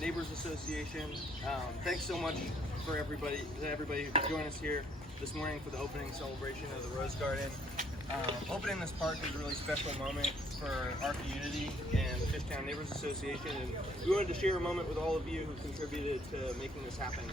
Neighbors Association. Thanks so much for everybody who joined us here this morning for the opening celebration of the Rose Garden. Opening this park is a really special moment for our community and the Fishtown Neighbors Association, and we wanted to share a moment with all of you who contributed to making this happen.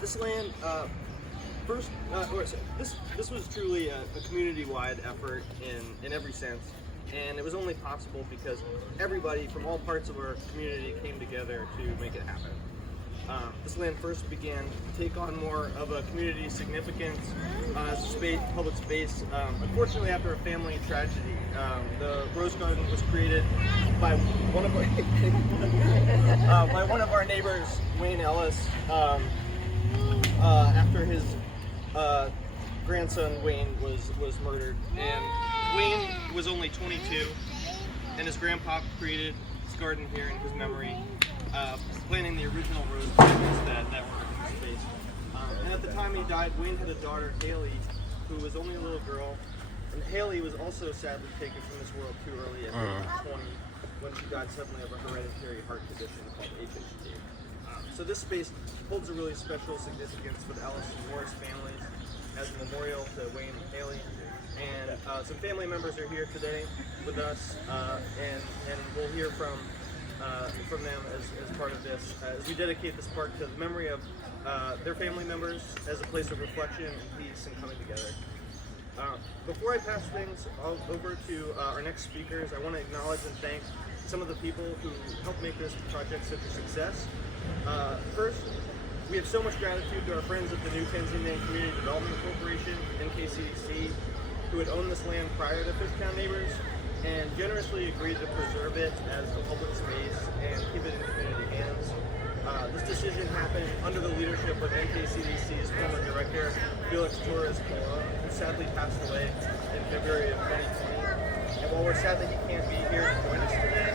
This land, this was truly a community-wide effort in every sense, and it was only possible because everybody from all parts of our community came together to make it happen. This land first began to take on more of a community significance as a public space. Unfortunately, after a family tragedy, the Rose Garden was created by one of our neighbors, Wayne Ellis, after his grandson Wayne was murdered. And Wayne was only 22, and his grandpa created this garden here in his memory, planting the original rose bushes that were in the space. And at the time he died, Wayne had a daughter, Haley, who was only a little girl. And Haley was also sadly taken from this world too early at the age of 20, when she died suddenly of a hereditary heart condition called HHD. So this space holds a really special significance for the Ellis and Morris families as a memorial to Wayne and Haley. And some family members are here today with us, and we'll hear from them as part of this, as we dedicate this park to the memory of their family members as a place of reflection and peace and coming together. Before I pass things over to our next speakers, I want to acknowledge and thank some of the people who helped make this project such a success. First, we have so much gratitude to our friends at the New Kensington Community Development Corporation, NKCDC, who had owned this land prior to Fishtown Neighbors and generously agreed to preserve it as a public space and keep it in community hands. This decision happened under the leadership of NKCDC's former director, Felix Torres Colon, who sadly passed away in February of 2020. And while we're sad that he can't be here to join us today,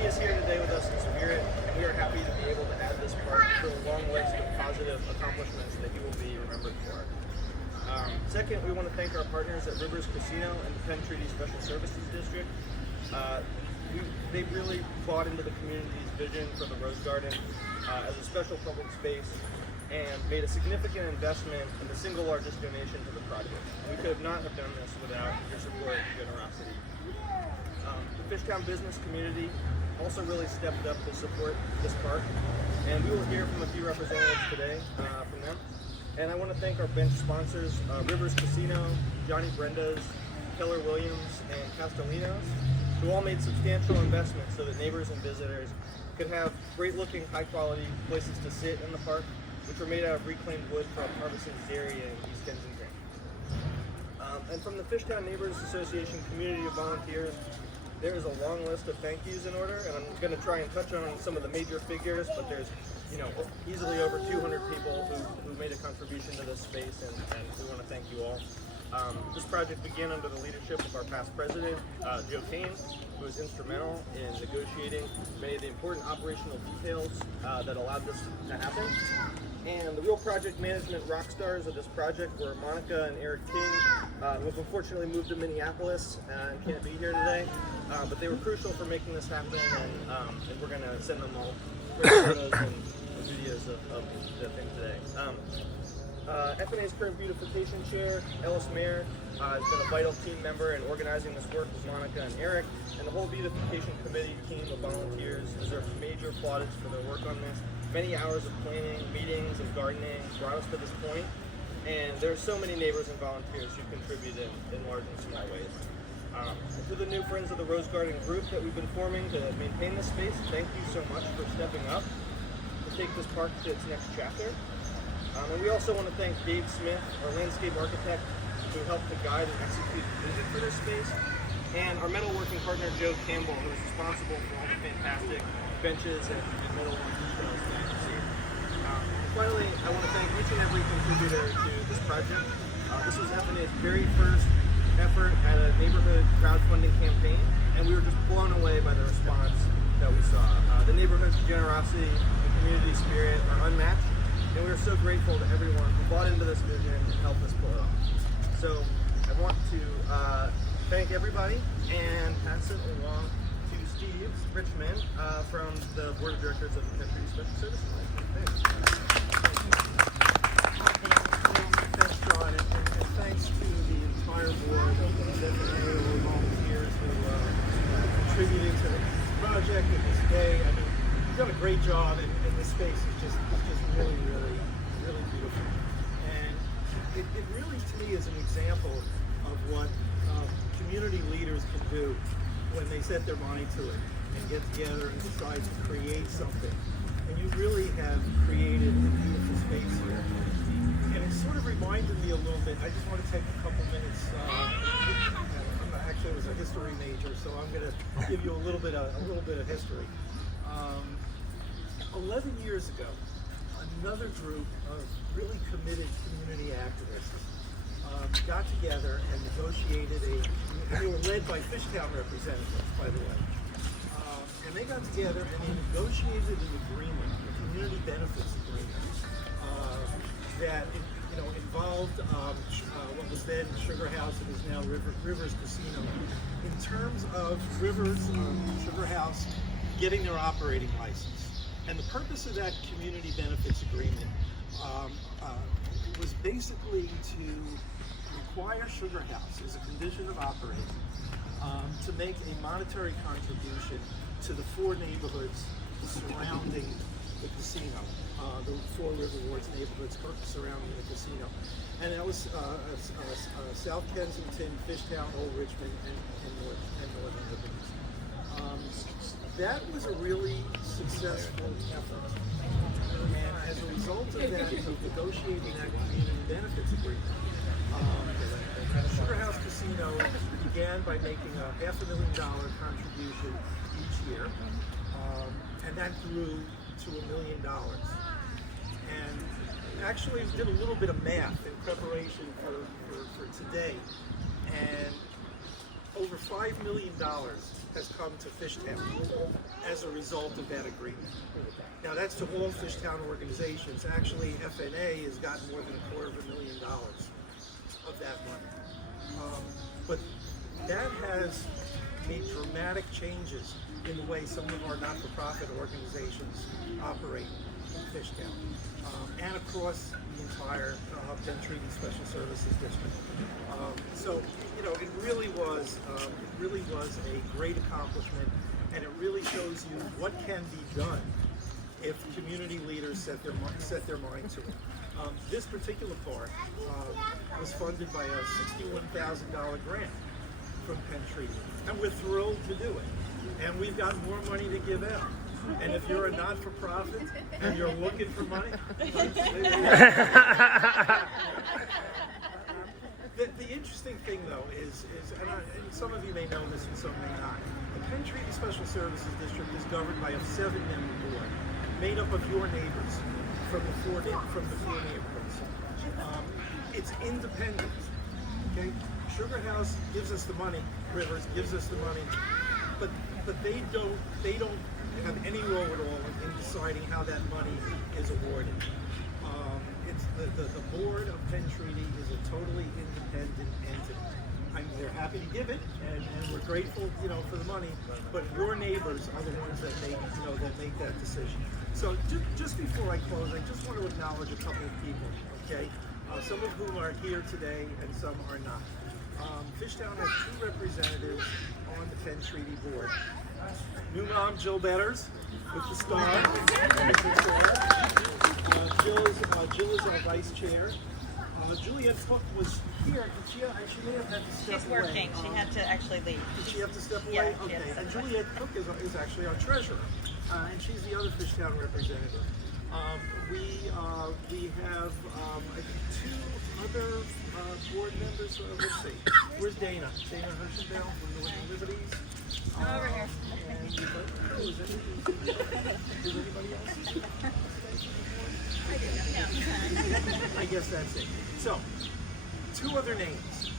he is here today with us in spirit, and we are happy to be able to add this park to a long list of positive accomplishments that he will be remembered for. Second, we want to thank our partners at Rivers Casino and the Penn Treaty Special Services District. They really bought into the community's vision for the Rose Garden as a special public space and made a significant investment in the single largest donation to the project. We could not have done this without your support and generosity. The Fishtown business community also really stepped up to support this park, and we will hear from a few representatives today from them. And I want to thank our bench sponsors, Rivers Casino, Johnny Brenda's, Keller Williams, and Castellino's, who all made substantial investments so that neighbors and visitors could have great-looking, high-quality places to sit in the park, which were made out of reclaimed wood from Harbison's Dairy in East Kensington. And from the Fishtown Neighbors Association community of volunteers, there is a long list of thank yous in order, and I'm going to try and touch on some of the major figures, but there's easily over 200 people who made a contribution to this space, and we want to thank you all. This project began under the leadership of our past president, Joe Kane, who was instrumental in negotiating many of the important operational details that allowed this to happen. And the real project management rock stars of this project were Monica and Eric King, who have unfortunately moved to Minneapolis and can't be here today. But they were crucial for making this happen, and we're going to send them all photos and videos of the thing today. FNA's current beautification chair, Ellis Mayer, has been a vital team member in organizing this work with Monica and Eric, and the whole beautification committee team of volunteers deserves major plaudits for their work on this. Many hours of planning, meetings, and gardening brought us to this point, and there are so many neighbors and volunteers who contribute in large and small ways. To the new Friends of the Rose Garden group that we've been forming to maintain this space, thank you so much for stepping up to take this park to its next chapter. And we also want to thank Dave Smith, our landscape architect, who helped to guide and execute the vision for this space, and our metalworking partner, Joe Campbell, who is responsible for all the fantastic benches and metalwork details that you can see. Finally, I want to thank each and every contributor to this project. This was FNA's very first effort at a neighborhood crowdfunding campaign, and we were just blown away by the response that we saw. The neighborhood's generosity and community spirit are unmatched, and we are so grateful to everyone who bought into this vision and helped us pull it off. So I want to thank everybody and pass it along to Steve you. This is Rich Mann from the Board of Directors of the Penn Treaty Special Services. Thanks, John, and thanks to the entire board of the FNA or volunteers who contributed to this project and this day. I mean, you've done a great job, and this space is just really, really, really beautiful. And it really, to me, is an example of what community leaders can do when they set their mind to it and get together and decide to create something. And you really have created a beautiful space here. And it sort of reminded me a little bit. I just want to take a couple minutes. Actually, I was a history major, so I'm going to give you a little bit of history. 11 years ago, another group of really committed community activists got together and negotiated they were led by Fishtown representatives, by the way. And they got together and they negotiated an agreement, a community benefits agreement, that involved what was then Sugar House and is now Rivers Casino. In terms of Rivers, Sugar House getting their operating license. And the purpose of that community benefits agreement was basically to require Sugar House, as a condition of operating, to make a monetary contribution to the 4 neighborhoods surrounding the casino, the 4 River Wards neighborhoods surrounding the casino. And that was South Kensington, Fishtown, Old Richmond, and Northern Liberties. That was a really successful effort. And as a result of that, of negotiating that community benefits agreement, Sugar House Casino began by making a $500,000 contribution each year, and that grew to $1 million. And actually did a little bit of math in preparation for today, and over $5 million has come to Fishtown as a result of that agreement. Now that's to all Fishtown organizations. Actually, FNA has gotten more than $250,000 of that money. But that has made dramatic changes in the way some of our not-for-profit organizations operate in Fishtown and across the entire Penn Treaty Special Services District. So it really was a great accomplishment, and it really shows you what can be done if community leaders set their mind to it. This particular part was funded by a $61,000 grant from Penn Treaty, and we're thrilled to do it. And we've got more money to give out. And if you're a not-for-profit and you're looking for money, the interesting thing though is and some of you may know this and some may not. The Penn Treaty Special Services District is governed by a 7-member board made up of your neighbors from the 4 neighborhoods. It's independent. Okay, Sugar House gives us the money, Rivers gives us the money, but they don't have any role at all in deciding how that money is awarded. It's the board of Penn Treaty is a totally independent entity. They're happy to give it, and we're grateful, for the money. But your neighbors are the ones that make that decision. So just before I close, I just want to acknowledge a couple of people. Okay, some of whom are here today, and some are not. Fishtown has 2 representatives on the Penn Treaty board. New mom Jill Betters with the star. Jill is our vice chair. Juliette Cook was here, and she may have had to step away. She's working. She had to actually leave. Did she have to step away? Yeah, okay. yes, And Juliette Cook is actually our treasurer, and she's the other Fishtown representative. We have I think 2 other board members. Let's see. Where's Dana? Dana Hirschenbaum from the Liberties. Over here. And is anybody else? I guess that's it. So, 2 other names,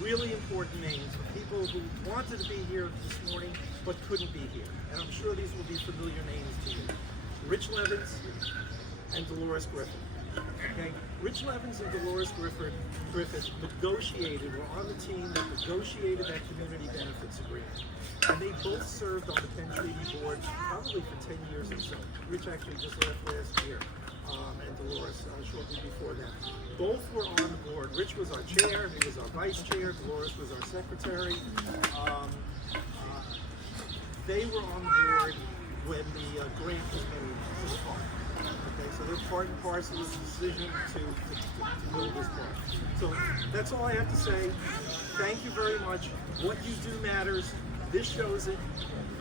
really important names of people who wanted to be here this morning but couldn't be here. And I'm sure these will be familiar names to you. Rich Levins and Dolores Griffin. Okay, Rich Levins and Dolores Griffith negotiated, were on the team that negotiated that community benefits agreement. And they both served on the Penn Treaty Board probably for 10 years or so. Rich actually just left last year, and Dolores shortly before that. Both were on the board. Rich was our chair, he was our vice chair, Dolores was our secretary. They were on the board when the grant was made to the park. Okay, so they're part and parcel of the decision to build this park. So that's all I have to say. Thank you very much. What you do matters. This shows it.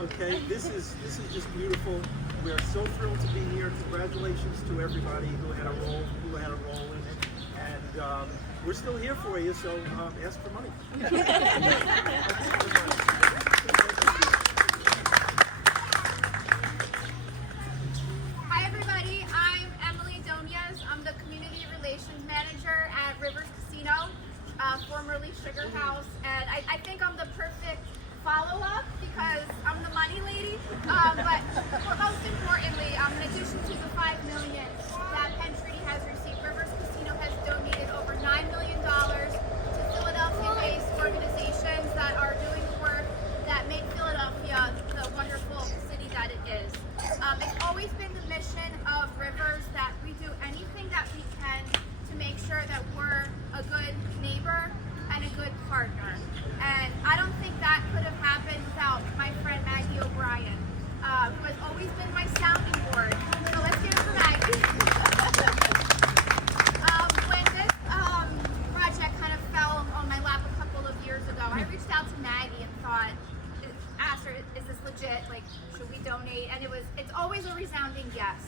Okay, this is just beautiful. We are so thrilled to be here. Congratulations to everybody who had a role in it. And we're still here for you. So ask for money. Manager at Rivers Casino, formerly Sugar House, and I think I'm the perfect follow-up because I'm the money lady. But most importantly, in addition to the $5 million that Penn Treaty has received, Rivers Casino has donated over $9 million to Philadelphia-based organizations that are doing the work that make Philadelphia the wonderful city that it is. It's always been the mission of Rivers that we do anything that we can to make sure that we're a good neighbor and a good partner. And I don't think that could have happened without my friend Maggie O'Brien, who has always been my sounding board. So let's give it for Maggie. When this project kind of fell on my lap a couple of years ago, I reached out to Maggie and asked her, is this legit? Like, should we donate? And it's always a resounding yes.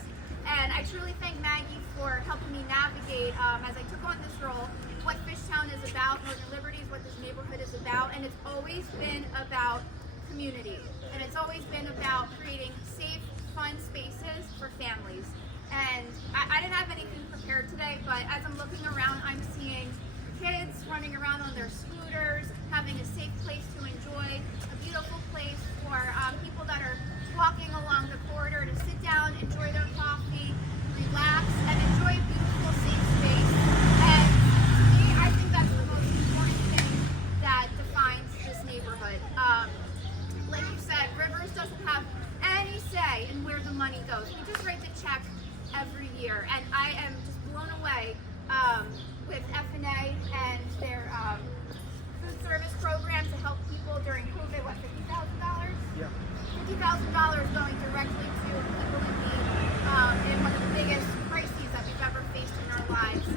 And I truly thank Maggie for helping me navigate as I took on this role, what Fishtown is about, Northern Liberties, what this neighborhood is about, and it's always been about community. And it's always been about creating safe, fun spaces for families. And I didn't have anything prepared today, but as I'm looking around, I'm seeing kids running around on their scooters, having a safe place to enjoy, a beautiful place for people that are walking along the corridor to sit down, enjoy their coffee, relax, and enjoy a beautiful, safe space. And to me, I think that's the most important thing that defines this neighborhood. Like you said, Rivers doesn't have any say in where the money goes. We just write the check every year, and I am just blown away with F&A and their food service program to help people during COVID. What, $50,000? Yeah. $50,000 going directly to people in need in one of the biggest crises that we've ever faced in our lives.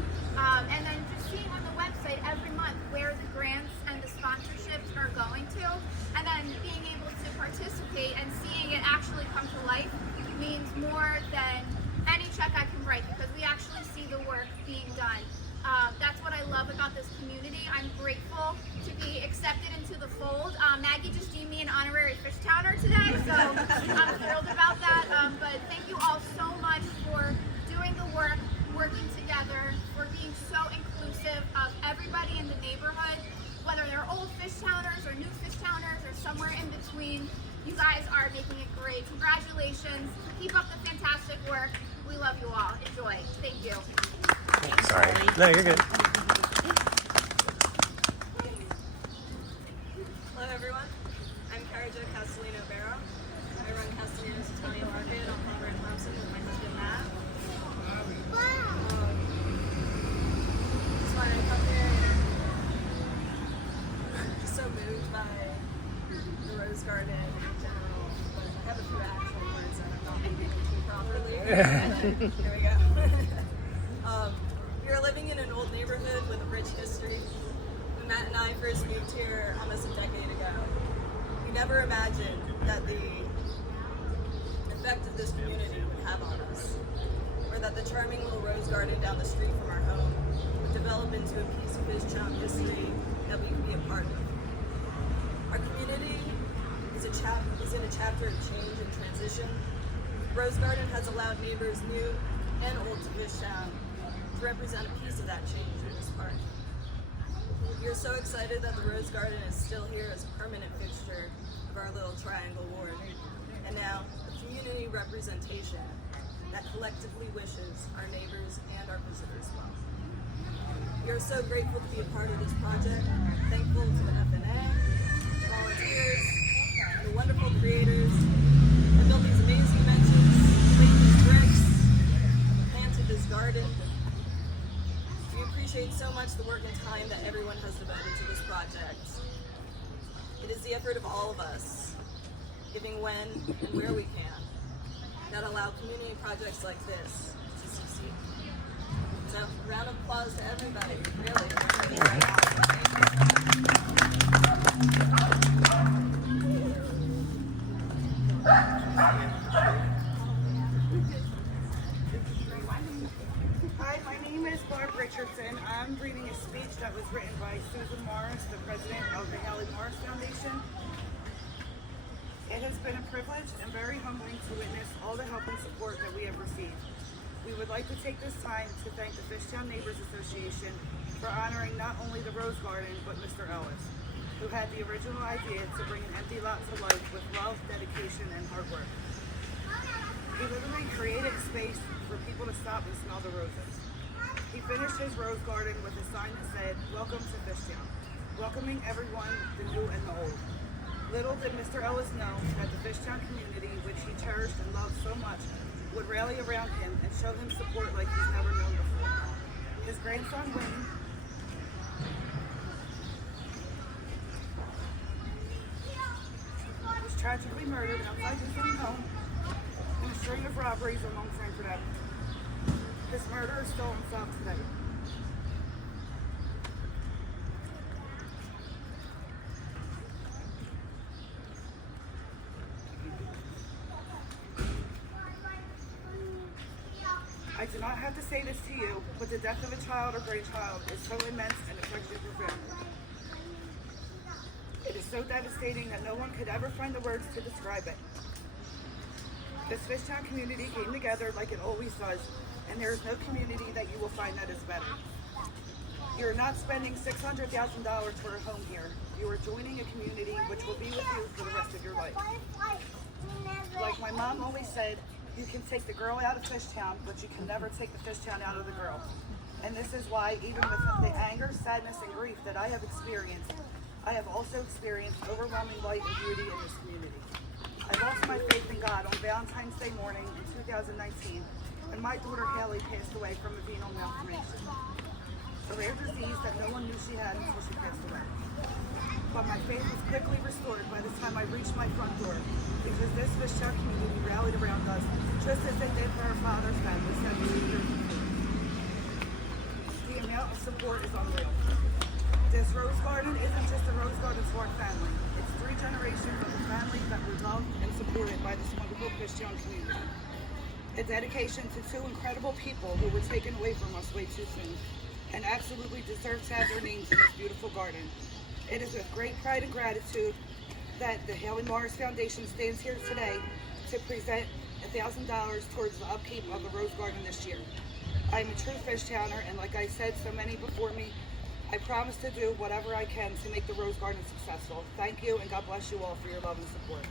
And then just seeing on the website every month where the grants and the sponsorships are going to, and then being able to participate and seeing it actually come to life means more than any check I can write, because we actually see the work being done. That's what I love about this community. I'm grateful to be accepted into the fold. Maggie just deemed me an honorary Fishtowner today, so I'm thrilled about that. But thank you all so much for doing the work, working together, for being so inclusive of everybody in the neighborhood, whether they're old Fishtowners or new Fishtowners or somewhere in between. You guys are making it great. Congratulations. Keep up the fantastic work. We love you all. Enjoy. Thank you. Sorry. No, you're good. Hello everyone, I'm Cara-Jo Castellino-Barrow. I run Castellino's Italian Market on Palmer and Thompson with my husband Matt. Just wanted to come here and just so moved by the Rose Garden in general. I have a few actual words that I'm not maybe making properly. Here we go. We are living in an old neighborhood with a rich history. When Matt and I first moved here almost a decade ago, we never imagined that the effect of this community would have on us, or that the charming little rose garden down the street from our home would develop into a piece of Fishtown history that we could be a part of. Our community is in a chapter of change and transition. Rose Garden has allowed neighbors new and old to Fishtown to represent a piece of that change in this park. We are so excited that the Rose Garden is still here as a permanent fixture of our little triangle ward, and now a community representation that collectively wishes our neighbors and our visitors well. We are so grateful to be a part of this project, thankful to the FNA, volunteers, and the wonderful creators that built these amazing benches, laid these bricks, planted this garden. We appreciate so much the work and time that everyone has devoted to this project. It is the effort of all of us, giving when and where we can, that allow community projects like this to succeed. So, round of applause to everybody, really. Hi, my name is Barb Richardson. I'm reading a speech that was written by Susan Morris, the president of the Hallie Morris Foundation. It has been a privilege and very humbling to witness all the help and support that we have received. We would like to take this time to thank the Fishtown Neighbors Association for honoring not only the Rose Garden, but Mr. Ellis, who had the original idea to bring an empty lot to life with love, dedication, and hard work. He literally created a space for people to stop and smell the roses. He finished his rose garden with a sign that said, "Welcome to Fishtown," welcoming everyone, the new and the old. Little did Mr. Ellis know that the Fishtown community, which he cherished and loved so much, would rally around him and show him support like he's never known before. His grandson, Wayne, was tragically murdered outside his own home in a string of robberies along Frankfurt Avenue. His murderer is still unsolved today. I do not have to say this to you, but the death of a child or grandchild is so immense and affects you profoundly. It is so devastating that no one could ever find the words to describe it. This Fishtown community came together like it always does, and there is no community that you will find that is better. You are not spending $600,000 for a home here. You are joining a community which will be with you for the rest of your life. Like my mom always said, you can take the girl out of Fishtown, but you can never take the Fishtown out of the girl. And this is why, even with the anger, sadness, and grief that I have experienced, I have also experienced overwhelming light and beauty in this community. I lost my faith in God on Valentine's Day morning in 2019 when my daughter Hallie passed away from a venal malformation, a rare disease that no one knew she had until she passed away. But my faith was quickly restored by the time I reached my front door, because this Fishtown community rallied around us just as they did for our father's family 17 years before. The amount of support is unreal. This rose garden isn't just a rose garden for our family. It's 3 generations of the family that were loved and supported by this wonderful Fishtown community. A dedication to 2 incredible people who were taken away from us way too soon and absolutely deserve to have their names in this beautiful garden. It is with great pride and gratitude that the Hallie Morris Foundation stands here today to present $1,000 towards the upkeep of the Rose Garden this year. I am a true Fishtowner, and like I said so many before me, I promise to do whatever I can to make the Rose Garden successful. Thank you, and God bless you all for your love and support.